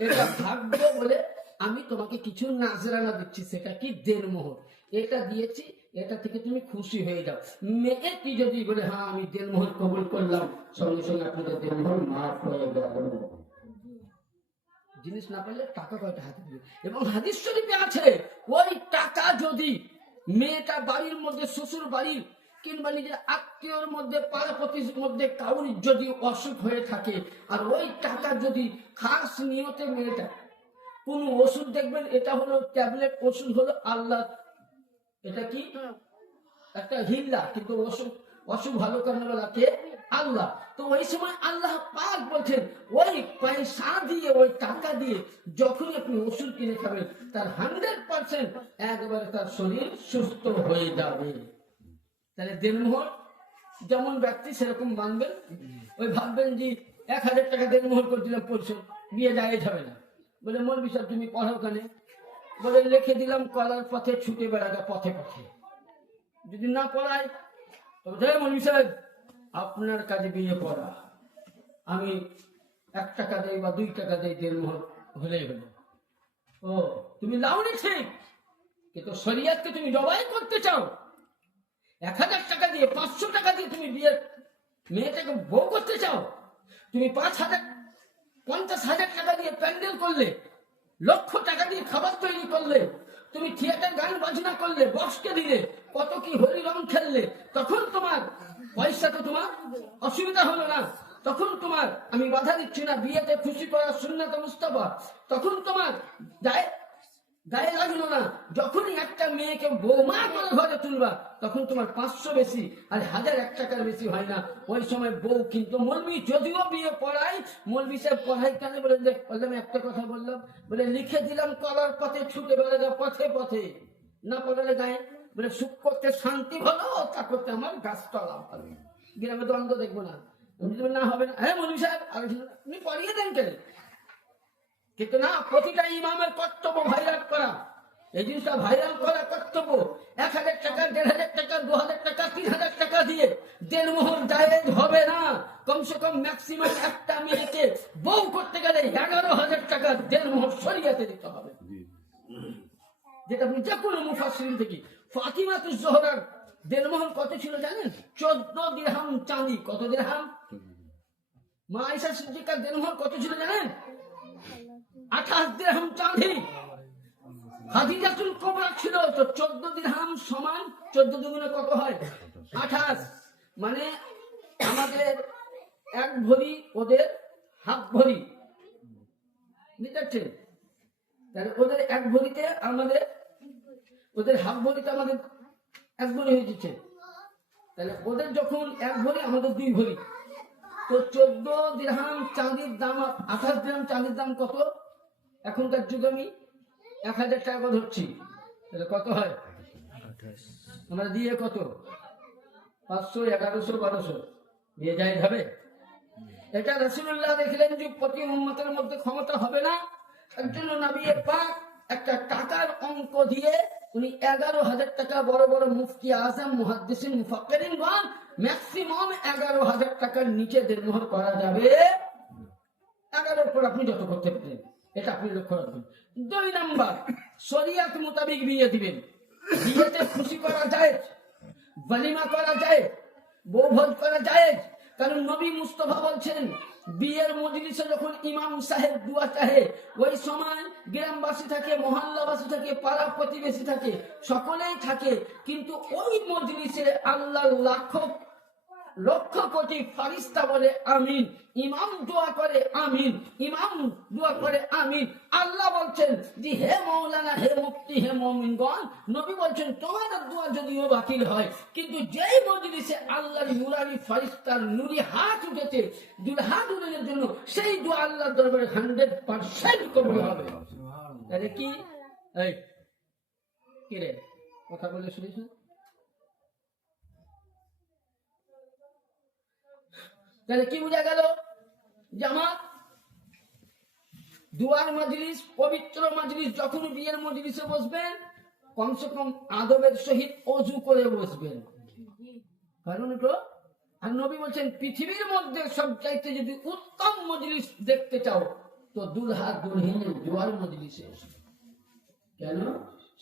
এটা ভাগ্য বলে আমি তোমাকে কিছু নাজরানা দিচ্ছি, সেটা কি দেনমোহর, এটা দিয়েছি, এটা থেকে তুমি খুশি হয়ে যাও। মেয়েটি যদি বলে হ্যাঁ আমি দেনমোহর কবুল করলাম, সঙ্গে সঙ্গে আপনাদের দেনমোহর মাফ হয়ে গেল। জিনিস না পারলে টাকা কয়টা হাতে দিবে। এবং হাদিস শরীফে আছে ওই টাকা যদি মেয়েটা বাড়ির মধ্যে, শ্বশুর বাড়ির কিংবা নিজের আত্মীয়র মধ্যে, পাড়া প্রতিবেশীর মধ্যে কারোর যদি অসুখ হয়ে থাকে, আর ওই টাকা যদি খাস নিয়তে মেয়েটা কোন ওষুধ, দেখবেন এটা হলো ট্যাবলেট ওষুধ, হলো আল্লাহ, এটা কি একটা হিল্লা, কিন্তু অসুখ ভালো করার কে আল্লাহ। তো ওই সময় আল্লাহ পাক বলছেন ওই পয়সা দিয়ে, ওই টাকা দিয়ে যখন আপনি ওষুধ কিনে খাবেন, তার 100% একবারে তার শরীর সুস্থ হয়ে যাবে। তাহলে দেনমোহর যেমন ব্যক্তি সেরকম মানবেন। ওই ভাববেন যে 1,000 টাকা দেনমোহর করে দিলাম পরিশোধ, বিয়ে জায়েজ হবে না। বলে মৌলভী সাহেব তুমি পড়াও কেন? বলে লিখে দিলাম কলার পথে ছুটে বেড়াবে পথে পথে, যদি না পড়াই তবে মৌলভী সাহেব আপনার কাজে বিয়ে পড়া, আমি 1 টাকা দেই বা 2 টাকা দেই, দেনমোহর হলেই হলো। ও তুমি লাউনি ঠিক, কিন্তু শরিয়তকে তুমি জবাই করতে চাও, 1,000 টাকা দিয়ে 500 টাকা দিয়ে তুমি বিয়ে মেয়েটাকে বউ করতে চাও, তুমি 50,000 টাকা দিয়ে প্যান্ডেল করলে, লক্ষ টাকা দিয়ে খাবার তৈরি করলে, তুমি থিয়েটার গান বাজনা করলে, বক্সকে দিলে, কত কি হরি রং খেললে, তখন তোমার পয়সা তো তোমার অসুবিধা হলো না, তখন তোমার আমি বাধা দিচ্ছি না, বিয়েতে খুশি করার সুন্নাত মুস্তাফা, তখন তোমার গায়ে লাগলো না। যখনই একটা মেয়েকে বৌমা করে ঘরে তুলবা, তখন তোমার 500 বেশি আর 1,001 টাকার বেশি হয় না। ওই সময় বউ কিন্তু মৌলভী যদিও বিয়ে পড়াই, মৌলভী সাহেব পড়াই কেন বলেন? বললাম একটা কথা বললাম, বলে লিখে দিলাম কলার পথে ছুটে বেড়াবে পথে পথে, না পড়ালে গায়ে বলে সুখ করতে শান্তি ভালো, তা করতে আমার গাছতলা ভালো, গ্রামে দ্বন্দ্ব দেখবো না। না হবে না, হ্যাঁ মৌলভী সাহেব আপনি পড়িয়ে দেন কেন? কিন্তু না, প্রতিটা ইমামের কর্তব্য ভাইরাল করা, এই জিনিসটা ভাইরাল করা কর্তব্য। 1,000 টাকা, 1,500 টাকা, 2,000 টাকা, 3,000 টাকা দিয়ে দেনমোহর জায়েজ হবে না। কমসে কম ম্যাক্সিমাম একটা মেয়েকে বউ করতে গেলে 11,000 টাকা দেনমোহর শরিয়াতে দিতে হবে, যেটা আপনি যে কোনো মুফাসসিরিন থেকে। ফাতিমাতুজ জোহরার দেনমোহর কত ছিল জানেন? 14 দিরহাম চাঁদি। কত দিরহাম? মা আয়েশা সিদ্দিকার দেনমোহর কত ছিল জানেন? 28 দিরহাম চাঁদি। খাদিজাতুল কুবরা ছিল তো 14 দিরহাম সমান 14 দুগুণে কত হয়? 28। মানে আমাদের 1 ভরি, ওদের হাফ ভরি, বুঝতে পারছেন? তাহলে ওদের 1 ভরিতে আমাদের, ওদের হাফ ভরিতে আমাদের 1 ভরি হয়ে যাচ্ছে। তাহলে ওদের যখন 1 ভরি, আমাদের 2 ভরি, তো 14 দিরহাম চাঁদির দাম, 28 দিরহাম চাঁদির দাম কত? এখনকার যুগে আমি 1,000 টাকা ধরছি, তাহলে কত হয়? আমরা দিয়ে কত? 500, 1100, 1200 দিয়ে যাই হবে। এটা রাসূলুল্লাহ দেখলেন যে প্রতি উম্মতের মধ্যে ক্ষমতা হবে না, তার জন্য নবী পাক একটা টাকার অঙ্ক দিয়ে উনি 11,000 টাকা, বড় বড় মুফতি আজম, মুহাদ্দিসিন, মুফাক্কিরিনগণ ম্যাক্সিমাম 11,000 টাকার নিচে দেনমোহর করা যাবে। 11 পর আপনি যত করতে পারেন, এটা আপনি লক্ষ্য রাখবেন। 2 নাম্বার, শরিয়ত মোতাবেক বিয়ে দিবেন। বিয়েতে খুশি করা যায়, ওয়ালিমা করা যায়, বউ ভোজ করা যায়, কারণ নবী মুস্তাফা বলছেন বিয়ের মজলিসে যখন ইমাম সাহেব দোয়া চাহে, ওই সময় গ্রামবাসী থাকে, মহল্লাবাসী থাকে, পাড়া প্রতিবেশী থাকে, সকলেই থাকে, কিন্তু ওই মজলিসে আল্লাহ লক্ষ কোটি ফারিস্তা বলে আমিন, ইমাম দোয়া করে আমিন, ইমাম দোয়া করে আমিন। আল্লাহ বলছেন যে হে মৌলানা, হে মুফতি, হে মুমিনগণ, নবী বলছেন তোমাদের দোয়া যদিও বাতিল হয়, কিন্তু যেই মজলিসে আল্লাহর নুরানি ফারিস্তার নুরি হাত উঠেছে দুলহা দুলনের জন্য, সেই দোয়া আল্লাহর দরবারে 100% কবুল হবে। তাহলে কি এই কি রে কথা বলে শুনিস না? তাহলে কি বোঝা গেল? যে আমার দুয়ার মজলিস, পবিত্র মজলিস, যখন বিয়ের মজলিসে বসবেন কমসে কম আদবের সহিত অজু করে বসবেন। কারণ তো আর নবী বলছেন পৃথিবীর মধ্যে সবচাইতে যদি উত্তম মজলিস দেখতে চাও তো দুলহা দুলহিনের দুয়ার মজলিসে এসো। কেন?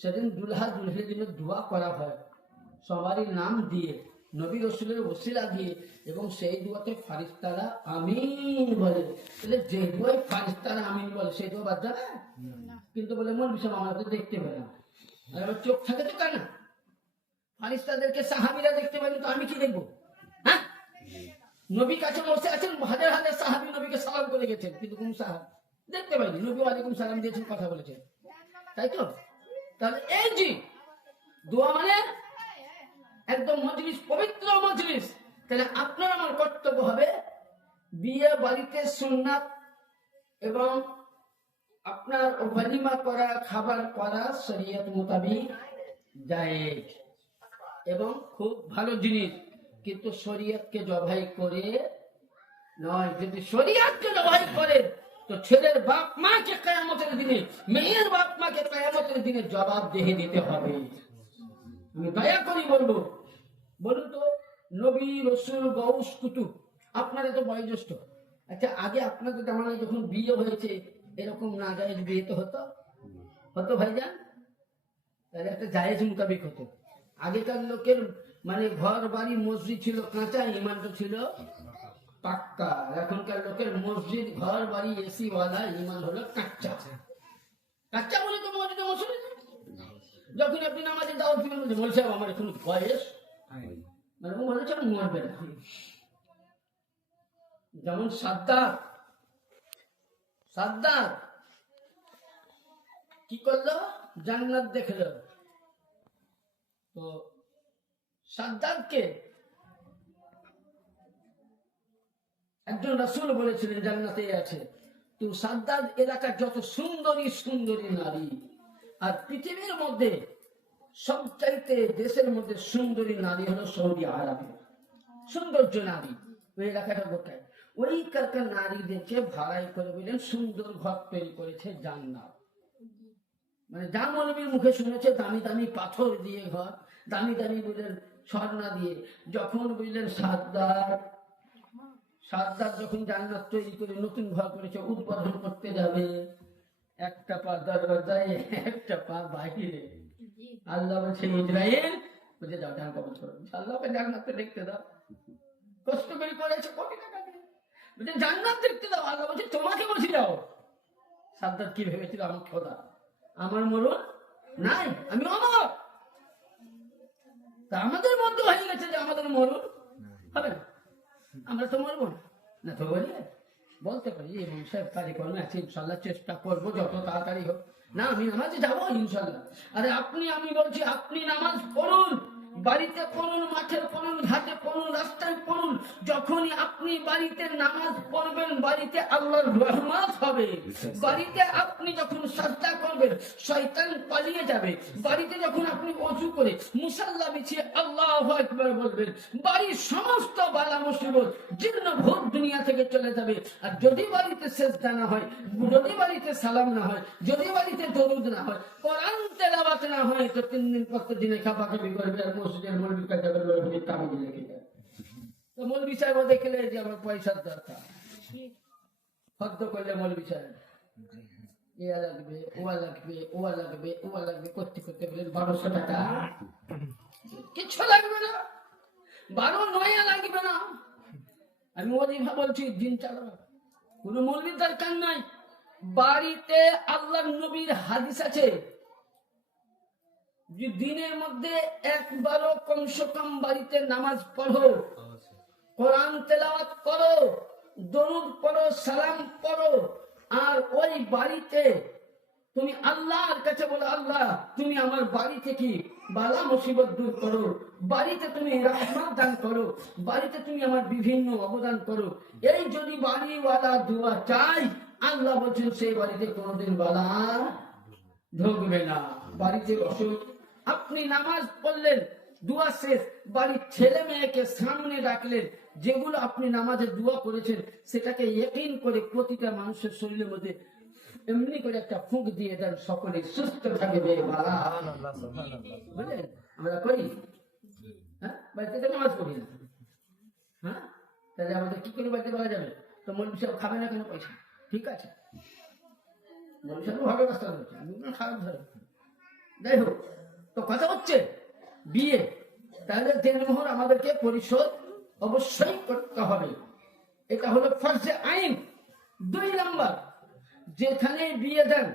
সেদিন দুলহা দুলহিনের জন্য দোয়া করা হয় সবারই নাম দিয়ে, নবী রসুলের ওসিলা দিয়ে, এবং সেই দোয়াতে ফারিস্তারা আমিন বলে। তাহলে যে দোয়ায় ফারিস্তারা আমিন বলে সেই দোয়া বাদ যাবে? কিন্তু বলে মন বিষয় আমরা তো দেখতে পাই না, আর আমার চোখ থাকে তো কেন? ফারিস্তাদেরকে সাহাবীরা দেখতে পারেন, তো আমি কি দেখবো? হ্যাঁ, নবী কাছে বসে আছেন, হাজার হাজার সাহাবী নবীকে সালাম করে গেছেন, কিন্তু কোন সাহাবী দেখতে পাইনি। নবী ওয়ালাইকুম সালাম দিয়েছেন, কথা বলেছেন, তাই তো? তাহলে এই যে দোয়া মানে একদম মজলিস, পবিত্র মজলিস। তাহলে আপনার আমার কর্তব্য হবে বিয়ে বাড়িতে সুন্নাত এবং আপনার ওয়ালিমা করা, খাবার করা শরীয়ত মোতাবিক জায়েজ এবং খুব ভালো জিনিস, কিন্তু শরীয়তকে জবাই করে নয়। যদি শরীয়তকে জবাই করে তো ছেলের বাপ মাকে কিয়ামতের দিনে, মেয়ের বাপ মাকে কিয়ামতের দিনে জবাবদিহি দিতে হবে। আমি দয়া করি বলবো, বলুন তো নবী রসুল গৌস কুতুব আপনারা তো বয়োজ্যেষ্ঠ, আচ্ছা আগে আপনাদের জামানায় যখন বিয়ে হয়েছে এরকম না জায়েজ বিয়ে তো হতো ভাইজান? তাহলে একটা জায়েজ মোতাবেক হতো। আগেকার লোকের মানে ঘর বাড়ি মসজিদ ছিল কাঁচা, ইমানটা ছিল পাক্কা। এখনকার লোকের মসজিদ ঘর বাড়ি এসি ওয়ালা, ইমান হলো কাঁচা। কাঁচা বলে তো মসজিদে মসজিদ যখন আপনি নামাজে দাওয়াত দিবেন বলছে সাহেব আমার এখন বয়স, মানে ও মনে হচ্ছে মরবে না। যেমন সাদ্দার কি করলো? জান্নাত দেখলো। তো সাদ্দাতকে একজন রাসূল বলেছিলেন জান্নাতে আছে। তো সাদ্দাত এলাকার যত সুন্দরী নারী, আর পৃথিবীর মধ্যে সবচাইতে দেশের মধ্যে সুন্দরী নারী হলো সৌদি আরবে, সৌন্দর্য নারী ওই এলাকাটা গোটায়। ওই কারকার নারীদেরকে ভাড়াই করে বললেন সুন্দর ঘর তৈরি করেছে জান্নাত। মানে যা মৌলবীর মুখে শুনেছে দামি দামি পাথর দিয়ে ঘর, দামি দামি বললেন স্বর্ণা দিয়ে। যখন বুঝলেন সাদ্দাত যখন জান্নাত তৈরি করে নতুন ঘর করেছে, উদ্বোধন করতে যাবে, একটা পা দরজায় একটা পা বাহিরে। আল্লাহ বলছে ইসরাইল বুঝে যাও, ডান কবজ করো। আল্লাহকে জান্নাত দেখতে দাও, কষ্ট করে করেছে কোটি টাকা দিয়ে, বলছে জান্নাত দেখতে দাও। আল্লাহ বলছে তোমাকে বলছি যাও। সাদ্দাত কি ভেবেছিল? আমার খোদা, আমার মরণ নাই, আমি অমর। তা আমাদের মধ্যে হয়ে গেছে যে আমাদের মরণ হবে না, আমরা তো মরবো না তো বলি বলতে পারি এবং সাহেব কার্যক্রমে আছে, ইনশাল্লাহ চেষ্টা করবো যত তাড়াতাড়ি হোক। না আমি নামাজে যাবো ইনশাল্লাহ। আরে আমি বলছি আপনি নামাজ পড়ুন, বাড়িতে পড়ুন, মাঠে পড়ুন, ঘাটে পড়ুন, রাস্তায় পড়ুন। যখনই আপনি বাড়িতে নামাজ পড়বেন বাড়িতে আল্লাহর রহমত হবে। বাড়িতে আপনি যখন সাজদা করবেন শয়তান পালিয়ে যাবে। বাড়িতে যখন আপনি ওযু করে মুসাল্লা বিছিয়ে আল্লাহু আকবার বলবেন, বাড়ির সমস্ত বালা মুসিবত জিন্ন ভূত দুনিয়া থেকে চলে যাবে। আর যদি বাড়িতে সেজদা না হয়, যদি বাড়িতে সালাম না হয়, যদি বাড়িতে দরুদ না হয়, কোরআন তেলাওয়াত না হয়, তো 3 দিন পর দিনে খাপাখাপি করবে আর মসজিদের মৌলবীর কাছে যাবে, তাবিজ লিখে যাবে। তো মৌলবী সাহেব দেখলে যে আমার পয়সার দরকার, হদ্দ করলে মৌলবী সাহেব ইয়া লাগবে, ওয়া লাগবে করতে করতে বলেন 1200 টাকা। কিছু লাগবে না, 12 নয়া লাগবে না। আমি ওজিফা বলছি দিন চালাবো। কোনো মৌলবীর দরকার নাই। বাড়িতে আল্লাহর নবীর হাদিস আছে যে দিনের মধ্যে একবারও কমসে কম বাড়িতে নামাজ পড়ো, কোরআন তেলাওয়াত করো, দরুদ পড়ো, সালাম পড়ো, আর ওই বাড়িতে তুমি আল্লাহর কাছে বলো, আল্লাহ তুমি আমার বাড়ি থেকে বালা মুসিবত দূর করো, বাড়িতে তুমি রহমত দান করো, বাড়িতে তুমি আমার বিভিন্ন অবদান করো। এই যদি বাড়িওয়ালা দোয়া চাই, আল্লাহ বলছেন সেই বাড়িতে কোনোদিন বালা ঢুকবে না। বাড়িতে অসুখ, আপনি নামাজ পড়লেন, দোয়া শেষ, বাড়ির ছেলে মেয়েকে সামনে রাখলেন, যেগুলো আপনি নামাজে দোয়া করেছেন সেটাকে ইকিন করে প্রতিটা মানুষের শরীরের মধ্যে এমনি করে একটা ফুঁক দিয়ে দেন, সকলে সুস্থ থাকবে। বুঝলেন? আমরা করি, হ্যাঁ, বাড়িতে তো নামাজ পড়ি না, হ্যাঁ, তাহলে আমাদের কি করে বাড়িতে পাওয়া যাবে? তো মৌলবি সাহেব খাবে না কেন পয়সা? ঠিক আছে, মৌলবি সাহেব ভালো ব্যবস্থা করছে, আমি খারাপ ধরে। যাই হোক, তো কথা হচ্ছে বিয়ে, তাহলে দেনমোহর আমাদেরকে পরিশোধ অবশ্যই করতে হবে, এটা হলো ফরজে আইন। 2 নাম্বার, যেখানে বিয়ে দেন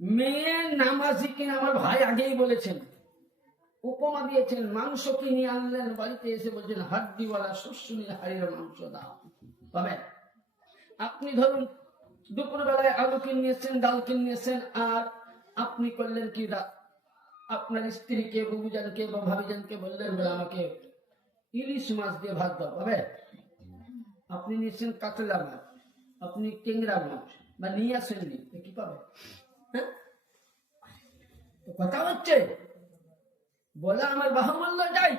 মেয়ে নামাজি কিনা, আমার ভাই আগেই বলেছেন, উপমা দিয়েছেন, মাংস কিনে আনলেন, বাড়িতে এসে বলছেন হাড্ডিওয়ালা শুশুনির হাড়ির মাংস দাও পাবে। আপনি ধরুন দুপুর বেলায় আলু কিনিয়েছেন, ডাল কিনিয়েছেন, আর আপনি করলেন কি, আপনার স্ত্রীকে, বুবুজানকে বা ভাবিজানকে বললেন আমাকে ইলিশ মাছ দিয়ে ভাত দাও পাবে। আপনি নিয়েছেন কাতলা মাছ, আপনি টেংরা মাছ বা নিয়ে আসেননি, কি পাবে? হ্যাঁ, কথা হচ্ছে বলে আমার বাহুমূল্য যাই,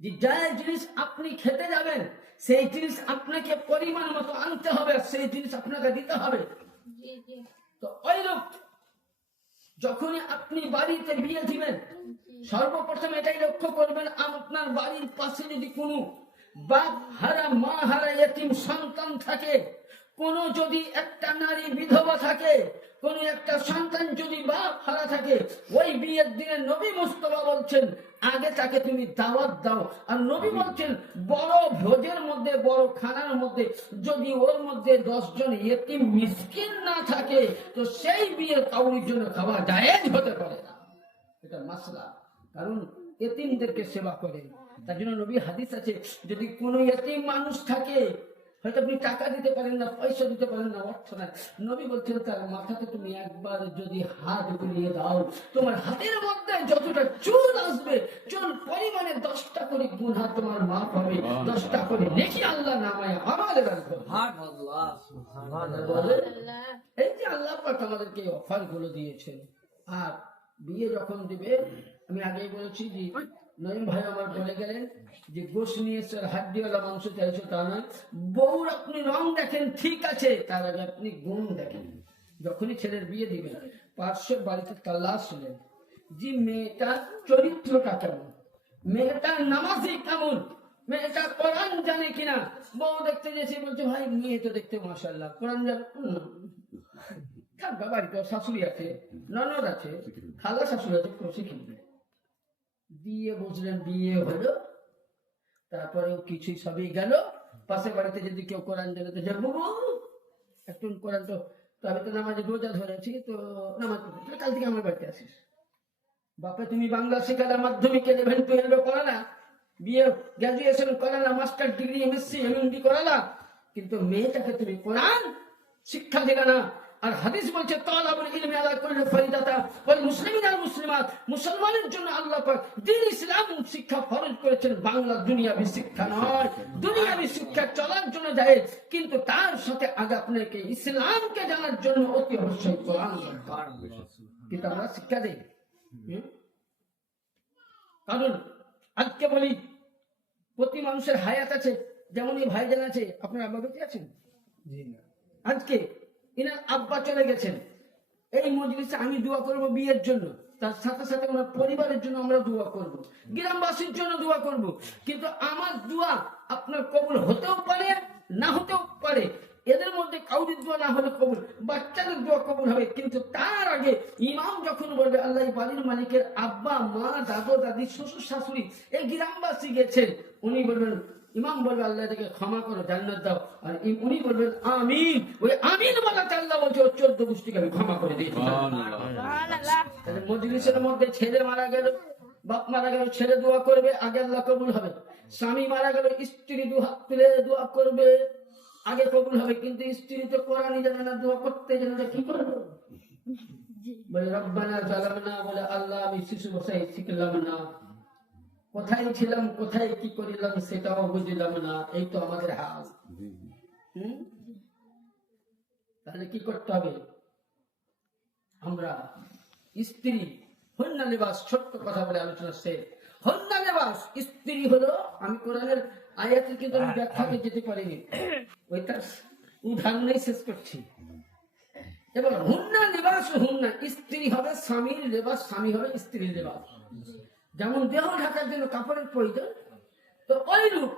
যে জিনিস আপনি খেতে যাবেন সেই জিনিস আপনাকে পরিমাণ মতো আনতে হবে, সেই জিনিস আপনাকে দিতে হবে। তো ওই লোক যখনই আপনি বাড়িতে বিয়ে দিবেন, সর্বপ্রথম এটাই লক্ষ্য করবেন, আপনার বাড়ির পাশে যদি কোনো বাপ হারা মা হারা এতিম সন্তান থাকে, কোন যদি একটা নারী বিধবা থাকে, কোন একটা সন্তান যদি বাপ হারা থাকে, ওই বিয়ের দিনে নবী মুস্তাফা বলছেন আগে তাকে তুমি দাওয়াত দাও। আর নবী বলছেন বড় ভোজের মধ্যে, বড় খানার মধ্যে যদি ওর মধ্যে 10 জন এতিম মিসকিন না থাকে, তো সেই বিয়ে কাউরির জন্য খাওয়া জায়েজ হতে পারে না। এটা মাসলা, কারণ এতিমদেরকে সেবা করে। তার জন্য নবী হাদিস আছে, যদি কোনো এতিম মানুষ থাকে, হয়তো আপনি টাকা দিতে পারেন না, পয়সা দিতে পারেন না, অর্থ নাই, নবী বলছেন তার মাথাতে তুমি একবার যদি হাত বুলিয়ে দাও, তোমার হাতের মধ্যে যতটা চুল আসবে, চুল পরিমাণে 10টা করে গুনাহ তোমার মাফ হবে, 10টা করে নেকি আল্লাহ নামায় আমাদের রাখবে। এই যে আল্লাহ পাক আমাদেরকে অফার গুলো দিয়েছেন। আর বিয়ে যখন দিবে, আমি আগেই বলেছি যে নয়ন ভাই আমার বলে গেলেন যে গোশ নিয়ে হাড্ডিওয়ালা মাংস চাইছো তা নয়, বউর আপনি রং দেখেন ঠিক আছে, তার আগে আপনি গুণ দেখেন। যখনই ছেলের বিয়ে দিবেন, পার্শ্বের বাড়িতে তালাশ নেন যে মেয়েটার চরিত্রটা কেমন, মেয়েটার নামাজি কেমন, মেয়েটা কোরআন জানে কিনা। বউ দেখতে গেছে, বলছে ভাই মেয়ে তো দেখতে মাশাআল্লাহ, কোরআন জানে, থাকবা বাড়িতে শাশুড়ি আছে, ননদ আছে, খালা শাশুড়ি আছে, শিখবে দিয়ে বুঝলেন বিয়ে হলো। তারপরে কিছুই সবই গেল, পাশের বাড়িতে যদি কেউ কোরআন জানে তো যাবো, একটু কোরআন তো আমি তো নামাজে রোজা ধরেছি, তো নামাজ পড়তে কাল থেকে আমার বাড়িতে আসিস। বাপে তুমি বাংলা শেখালা, মাধ্যমিকে 11 12 করালা, বিয়ে graduation Corolla, master degree MSc MMD Corolla, কিন্তু মেয়েটাকে তুমি কোরআন শিক্ষা দিলা না। আর হাদিস বলছে তালাবুল ইলমি আলা কুল্লি ফরিদাতা ওয়াল মুসলিমিন আল মুসলিমাত, মুসলমানের জন্য আল্লাহ পাক দ্বীন ইসলাম শিক্ষা ফরজ করেছেন, বাংলা দুনিয়াবি শিক্ষা নয়। দুনিয়াবি শিক্ষা চলার জন্য জায়েজ, কিন্তু তার সাথে আগে আপনাকে ইসলামকে জানার জন্য অতি অবশ্যই কোরআন দরকার। কিন্তু আমরা শিক্ষা দেই, কারণ আজকে বলি প্রতি মানুষের হায়াত আছে, যেমন এই ভাইজান আছে, আপনার আব্বা বেঁচে আছেন? আজকে ইনার আব্বা চলে গেছেন, এই মজলিসে আমি দোয়া করব বিয়ের জন্য, তার সাথে সাথে ওনার পরিবারের জন্য আমরা দোয়া করব, গ্রামবাসীর জন্য দোয়া করব। কিন্তু আমার দোয়া আপনার কবুল হতেও পারে না হতেও পারে, এদের মধ্যে কাউরির দোয়া না হলে কবুল, বাচ্চাদের দোয়া কবুল হবে। কিন্তু তার আগে ইমাম যখন বলবে আল্লাহ বাড়ির মালিকের আব্বা মা দাদু দাদি শ্বশুর শাশুড়ি এই গ্রামবাসী গেছেন, উনি বলবেন, ইমাম বলবে আল্লাহ এটাকে ক্ষমা করো, জান্নাত দাও, আর উনি বলবেন আমিন। ওই আমিন বলাতে আল্লাহ বলছে ওর 14 গোষ্ঠীকে আমি ক্ষমা করে দিয়েছি। তাহলে মজলিসের মধ্যে ছেলে মারা গেল, বাপ মারা গেল, ছেলে দোয়া করবে, আগে আল্লাহ কবুল হবে। স্বামী মারা গেল, স্ত্রী দু হাত তুলে দোয়া করবে, আগে কবুল হবে। কিন্তু স্ত্রী তো কোরআনই জানে না, দোয়া করতে জানে না, কি করবো? বলে রব্বানা জালামনা, বলে আল্লাহ আমি শিশু বসাই শিখলাম না, কোথায় ছিলাম কোথায় কি করিলাম সেটাও বুঝলাম না, এই তো আমাদের হাল। তাহলে কি করতে হবে? আমরা স্ত্রী হন্না লেবাস, ছোট্ট কথা বলে আলোচনা শেষ। হন্না লেবাস, স্ত্রী হলো, আমি কোরআনের আয়াতের কিন্তু আমি ব্যাখ্যাতে যেতে পারিনি, ওইটা উদাহরণেই শেষ করছি। এবার হুন্না লেবাস, হুন্না স্ত্রী হবে স্বামীর লেবাস, স্বামী হবে স্ত্রীর লেবাস। যেমন দেহ ঢাকার জন্য কাপড়ের প্রয়োজন, তো ওই রূপ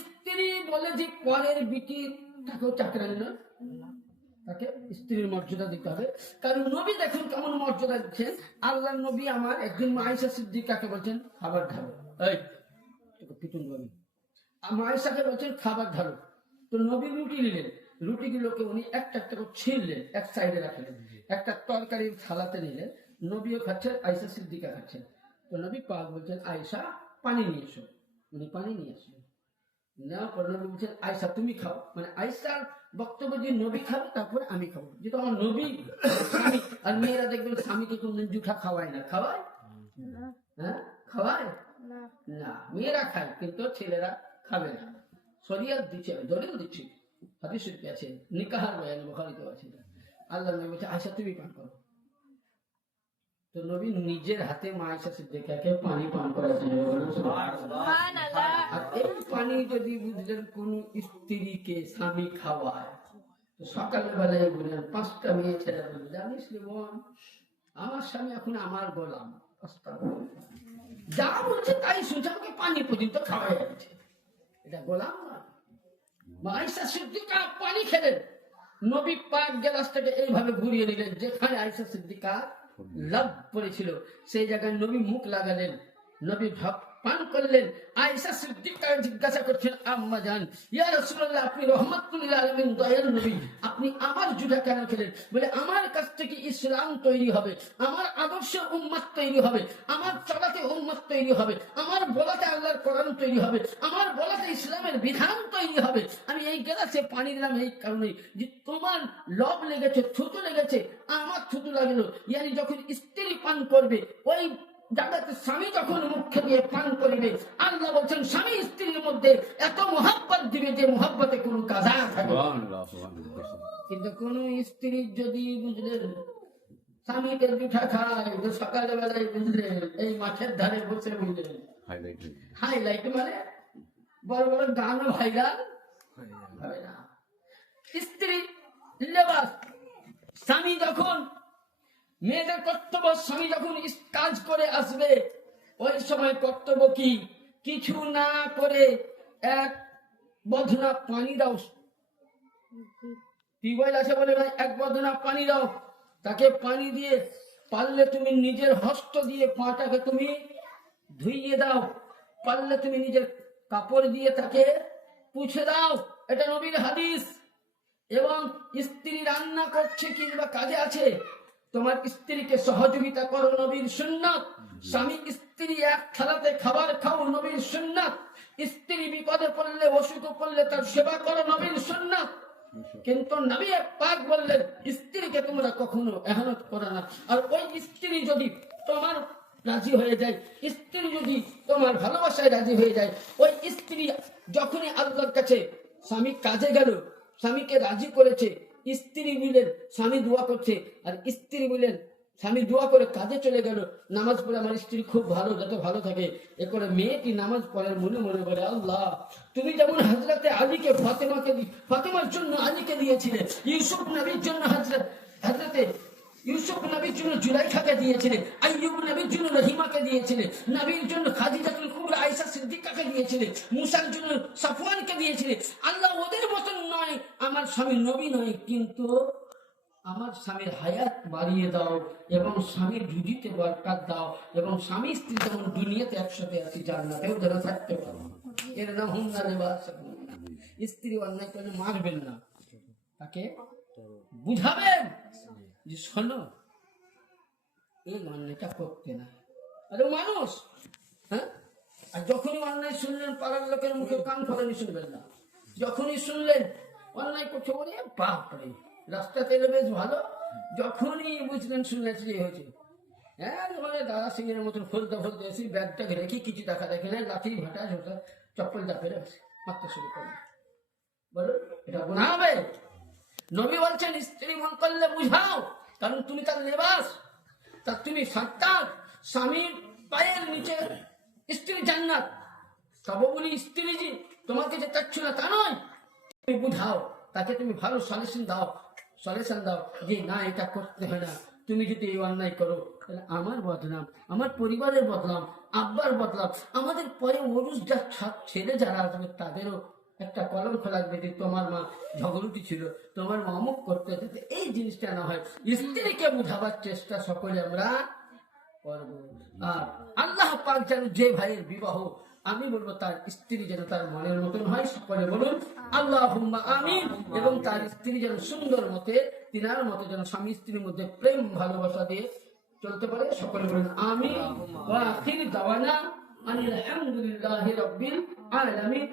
স্ত্রী বলে যে পরের বিটি তাকেও চাকরানি না, তাকে স্ত্রীর মর্যাদা দিতে হবে। কারণ নবী দেখুন কেমন মর্যাদা দিচ্ছেন। আল্লাহ নবী আমার একদিন আয়েশা সিদ্দিকাকে বলছেন খাবার ঢালো, এই পিটুন নবী আয়েশাকে বলছেন খাবার ঢালো। তো নবী রুটি নিলেন, রুটিগুলোকে উনি একটা একটা করে ছিঁড়লেন, এক সাইডে রাখলেন, একটা তরকারির থালাতে নিলেন, নবীও খাচ্ছেন, আয়েশা সিদ্দিকা খাচ্ছেন। তো নবী পাক বলছেন আয়েশা পানি নিয়ে এসো, উনি পানি নিয়ে আসলেন, নেওয়ার পর নবী বলছেন আয়েশা তুমি খাও, মানে আয়েশার বক্তব্য যে নবী খাবে তারপরে আমি খাবো, যেহেতু আমার নবী স্বামী। আর মেয়েরা দেখবেন স্বামীকে কোনদিন জুঠা খাওয়ায় না, খাওয়ায়? হ্যাঁ খাওয়ায় না, মেয়েরা খায় কিন্তু ছেলেরা খাবে না, শরিয়ত দিচ্ছে, দলিল দিচ্ছে, হাদিস শরীফে আছে, নিকাহের বয়ান বুখারীতে আছে। আল্লাহ নবী বলছে আয়েশা তুমি পান করো। তো নবী নিজের হাতে মা আয়েশা সিদ্দিকাকে পানি পান করাচ্ছেন। আর এই পানি যদি বুঝলেন কোন স্ত্রীকে স্বামী খাওয়ায়, তো সকালবেলায় বললেন 5টা মেয়ে ছেলে বললেন জানিস রে বোন, আমার স্বামী এখন আমার গোলাম, যা বলছে তাই শুনছে, আমাকে পানি পর্যন্ত খাওয়াই যাচ্ছে, এটা গোলাম না। মা আয়েশা সিদ্দিকা পানি খেলেন, নবী পাক গ্লাসটাকে এইভাবে ঘুরিয়ে নিলেন, যেখানে আয়েশা সিদ্দিকা লাভ পড়েছিল সেই জায়গায় নবী মুখ লাগালেন, নবী ভাব পান করলেন। আয়েশা সিদ্দিকা জিজ্ঞাসা করছেন আম্মা জান, ইয়া রাসূলুল্লাহ আপনি রহমাতুল লিল আলামিন দয়ালু নবী, আপনি আমার জুতা কেন খেলেন? বলে আমার কাছ থেকে ইসলাম তৈরি হবে, আমার আদর্শ উম্মত তৈরি হবে, আমার চলাতে উম্মত তৈরি হবে, আমার বলাতে আল্লাহর কোরআন তৈরি হবে, আমার বলাতে ইসলামের বিধান তৈরি হবে। আমি এই গ্লাসে পানি দিলাম এই কারণে যে তোমার লব লেগেছে, থুতু লেগেছে, আমার থুতু লাগলো। ইয়ানি যখন স্ত্রী পান করবে ওই জায়গাতে স্বামী যখন মুখে দিয়ে পান করিবে, আল্লাহ বলছেন স্বামী স্ত্রীর মধ্যে এত মোহাব্বত দিবে যে মোহাব্বতে কোনো কাজা থাকবে। কিন্তু কোন স্ত্রী যদি বুঝলেন স্বামীকে জুঠা খায়, তো সকালবেলায় বুঝলেন এই মাঠের ধারে বসে বুঝলেন হাইলাইট মানে বড় বড় গানও ভাইরাল হবে না। স্ত্রী লেবাস, স্বামী যখন মেয়েদের কর্তব্য, স্বামী যখন কাজ করে আসবে ওই সময় কর্তব্য কি, কিছু না করে এক বদনা পানি দাও, টিউবওয়েল আছে বলে ভাই এক বদনা পানি দাও, তাকে পানি দিয়ে পারলে তুমি নিজের হস্ত দিয়ে পাটাকে তুমি ধুইয়ে দাও, পারলে তুমি নিজের কাপড় দিয়ে তাকে পুছে দাও, এটা নবীর হাদিস। এবং স্ত্রী রান্না করছে কিংবা কাজে আছে, তোমার স্ত্রীকে সহযোগিতা করো, নবীর সুন্নাত। স্বামী স্ত্রী এক থালাতে খাবার খাও, নবীর সুন্নাত। স্ত্রী বিপদে পড়লে অসুখ পড়লে তার সেবা করো, নবীর সুন্নাত। কিন্তু নবী পাক বললেন স্ত্রীকে তোমরা কখনো এহনত করো না। আর ওই স্ত্রী যদি তোমার রাজি হয়ে যায়, স্ত্রী যদি তোমার ভালোবাসায় রাজি হয়ে যায়, ওই স্ত্রী যখনই আল্লাহর কাছে স্বামী কাজে গেল, স্বামীকে রাজি করেছে, স্ত্রী বললেন স্বামী দোয়া করছে, আর স্ত্রী বললেন স্বামী দোয়া করে কাজে চলে গেল, নামাজ পড়ে আমার স্ত্রী খুব ভালো, যাতে ভালো থাকে। এ করে মেয়েটি নামাজ পড়ে মনে মনে বলে আল্লাহ তুমি যেমন হযরতে আলীকে ফাতেমার জন্য আলীকে দিয়েছিলে, ইউসুফ নবীর জন্য হযরতে ইউসুফ নবীর জন্য জুলাইখাকে দিয়েছিলেন, আইয়ুব নবীর জন্য রহিমাকে দিয়েছিলেন, নবীর জন্য খাদিজাতুল কুবরা আয়েশা সিদ্দিকাকে দিয়েছিলেন, মুসার জন্য সাফওয়ানকে দিয়েছিলেন। আল্লাহ ওদের মতন নয়, আমার স্বামী নবী নয়, কিন্তু আমার স্বামীর হায়াত বাড়িয়ে দাও এবং স্বামীর রুজিতে বরকত দাও এবং স্বামী স্ত্রী যেমন দুনিয়াতে একসাথে আছি জান্নাতেও যেন থাকতে পারো। এর নাম হুন্না লেবাস। স্ত্রী অন্যায় করলে মারবেন না, তাকে বুঝাবেন যে শোনো এই অন্যায়টা করতে না। আরে মানুষ, হ্যাঁ। আর যখনই অন্যায় শুনলেন পাড়ার লোকের মুখে কান ফলানি শুনবেন না। যখনই শুনলেন অন্যায় করছে বলে বাপরে রাস্তাতে এলে বেশ ভালো, যখনই বুঝলেন শুনলেন যে হয়েছে হ্যাঁ মানে দাদা সিংহের মতন ফলতে ফলতে এসে ব্যাগটাকে রেখে কিছু দেখা দেখে না, লাঠি ভাটা ঝোটা চপ্পলটা ফেলে মারতে শুরু করলেন। বলো এটা গুনাহ হবে? নবী বলছেন স্ত্রী মন করলে বুঝাও, কারণ তুমি তার লেবাস, তার তুমি সাত্তার, স্বামীর পায়ের নিচে স্ত্রী জান্নাত। তবে বলি স্ত্রী যে তোমাকে যে চাচ্ছ না তা নয়, তুমি বুঝাও, তাকে তুমি ভালো সলিউশন দাও যে না এটা করতে হয় না, তুমি যদি এই অন্যায় করো তাহলে আমার বদনাম, আমার পরিবারের বদনাম, আব্বার বদনাম, আমাদের পরে অরুষ ছেলে যারা আসবে তাদেরও একটা কলঙ্ক লাগবে যে তোমার মা ঝগড়ুটি ছিল, তোমার মা অমুক করতে, যাতে এই জিনিসটা না হয়। স্ত্রীকে বুঝাবার চেষ্টা সকলে আমরা করব। আর আল্লাহ পাক যেন যে ভাইয়ের বিবাহ আমি বলবো তার স্ত্রী যেন তার মনের মতন হয়, সকলে বলুন আল্লাহুম্মা আমিন। এবং তার স্ত্রী যেন সুন্দর মতে তিনার মতে যেন স্বামী স্ত্রীর মধ্যে প্রেম ভালোবাসা দিয়ে চলতে পারে, সকলে বলুন আমিন। ওয়া আখির দাওয়ানা আলহামদুলিল্লাহি রাব্বিল আলামিন।